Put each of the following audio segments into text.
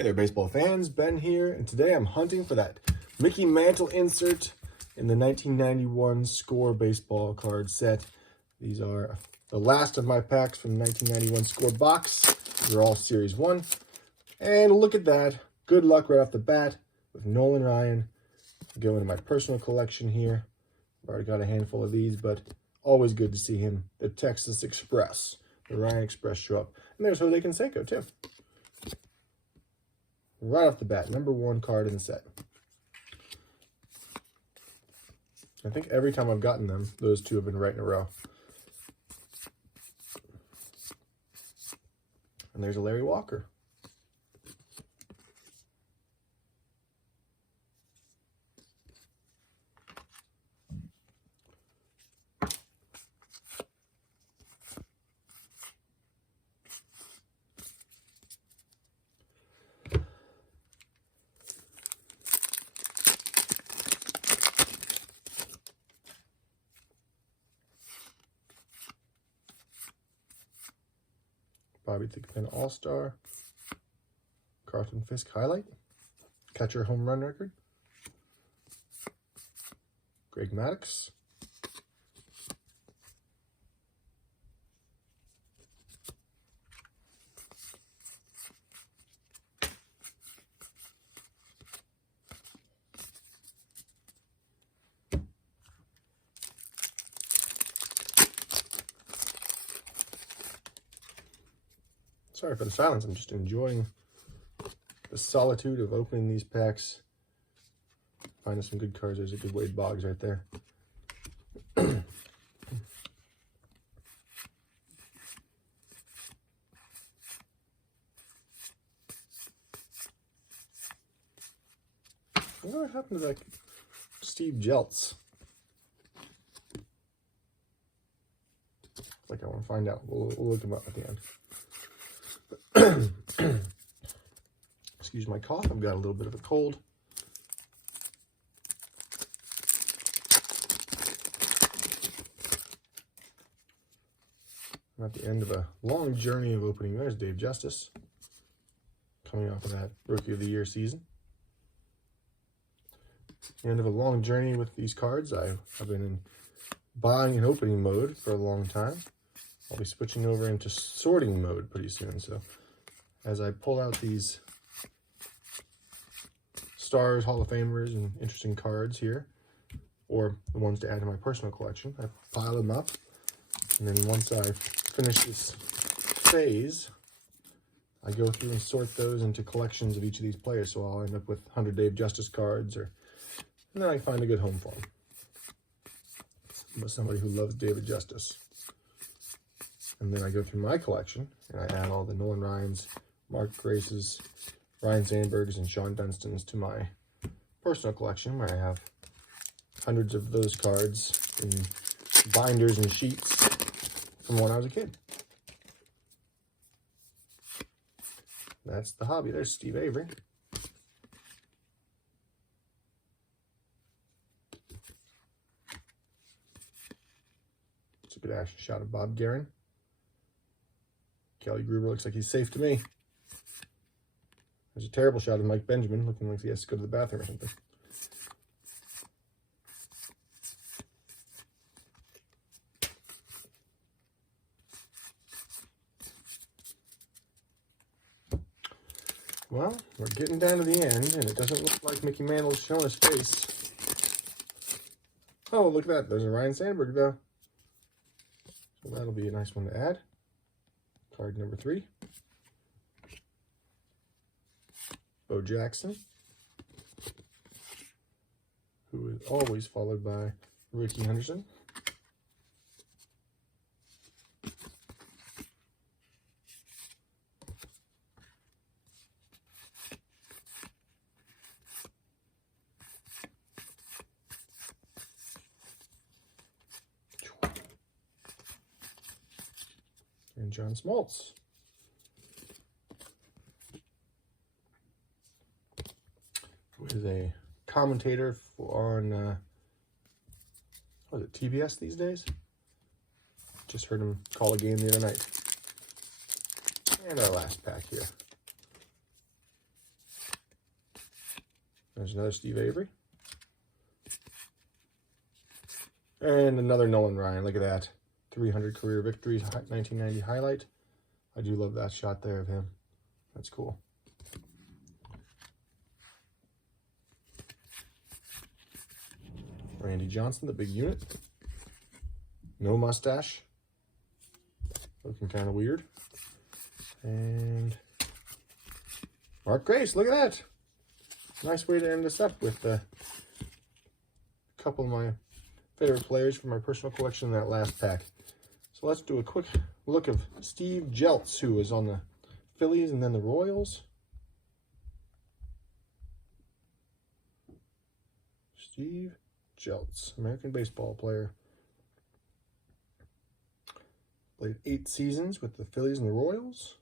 Hey there, baseball fans. Ben here, and today I'm hunting for that Mickey Mantle insert in the 1991 Score baseball card set. These are the last of my packs from the 1991 Score box. These are all Series 1. And look at that. Good luck right off the bat with Nolan Ryan. Go into my personal collection here. I've already got a handful of these, but always good to see him. The Texas Express, the Ryan Express show up. And there's Jose Canseco, too. Right off the bat, #1 card in the set. I think every time I've gotten them, those two have been right in a row. And there's a Larry Walker. Bobby Thigpen All-Star. Carlton Fisk highlight. Catcher home run record. Greg Maddux. Sorry for the silence. I'm just enjoying the solitude of opening these packs. Finding some good cards. There's a good Wade Boggs right there. I wonder what happened to that Steve Jeltz. Like I want to find out. We'll look him up at the end. Excuse my cough, I've got a little bit of a cold. I'm at the end of a long journey of opening. There's Dave Justice, coming off of that Rookie of the Year season. The end of a long journey with these cards. I've been in buying and opening mode for a long time. I'll be switching over into sorting mode pretty soon, so as I pull out these Stars, Hall of Famers, and interesting cards here, or the ones to add to my personal collection, I pile them up, and then once I finish this phase, I go through and sort those into collections of each of these players, so I'll end up with 100 Dave Justice cards, and then I find a good home for them. I'm somebody who loves David Justice. And then I go through my collection, and I add all the Nolan Ryans, Mark Graces, Ryan Sandbergs, and Sean Dunstons to my personal collection, where I have hundreds of those cards in binders and sheets from when I was a kid. That's the hobby. There's Steve Avery. It's a good action shot of Bob Guerin. Kelly Gruber looks like he's safe to me. There's a terrible shot of Mike Benjamin, looking like he has to go to the bathroom or something. Well, we're getting down to the end, and it doesn't look like Mickey Mantle's showing his face. Oh, look at that. There's a Ryan Sandberg, though. So that'll be a nice one to add. Card number 3. Bo Jackson, who is always followed by Ricky Henderson. And John Smoltz. Who is a commentator on, what is it, TBS these days? Just heard him call a game the other night. And our last pack here. There's another Steve Avery. And another Nolan Ryan. Look at that. 300 career victories, 1990 highlight. I do love that shot there of him. That's cool. Randy Johnson, the big unit. No mustache. Looking kind of weird. And Mark Grace, look at that. Nice way to end this up with a couple of my favorite players from my personal collection in that last pack. So let's do a quick look of Steve Jeltz, who was on the Phillies and then the Royals. Steve Jeltz, American baseball player. Played 8 seasons with the Phillies and the Royals.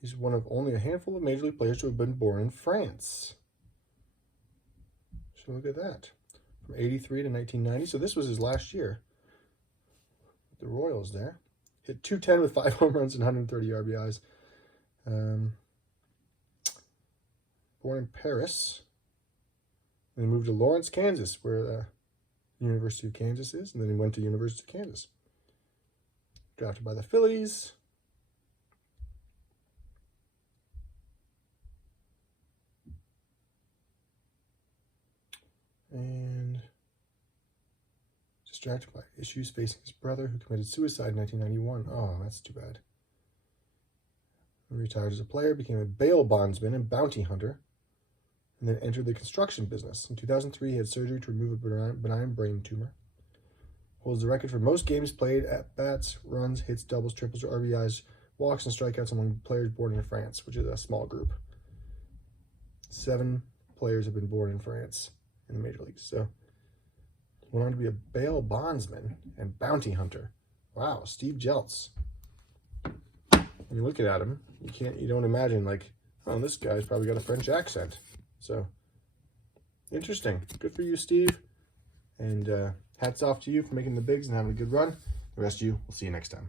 He's one of only a handful of major league players to have been born in France. So look at that. From 83 to 1990. So this was his last year with the Royals there. Hit .210 with 5 home runs and 130 RBIs. Born in Paris. Then moved to Lawrence, Kansas, where the University of Kansas is. And then he went to University of Kansas. Drafted by the Phillies. And distracted by issues facing his brother, who committed suicide in 1991. Oh, that's too bad. He retired as a player, became a bail bondsman and bounty hunter, and then entered the construction business. In 2003, he had surgery to remove a benign brain tumor. Holds the record for most games played, at bats, runs, hits, doubles, triples, or RBIs, walks, and strikeouts among players born in France, which is a small group. 7 players have been born in France in the major leagues. So went on to be a bail bondsman and bounty hunter. Wow, Steve Jeltz. When you look at him, you don't imagine like, oh, this guy's probably got a French accent. So interesting. Good for you, Steve. And hats off to you for making the bigs and having a good run. The rest of you, we'll see you next time.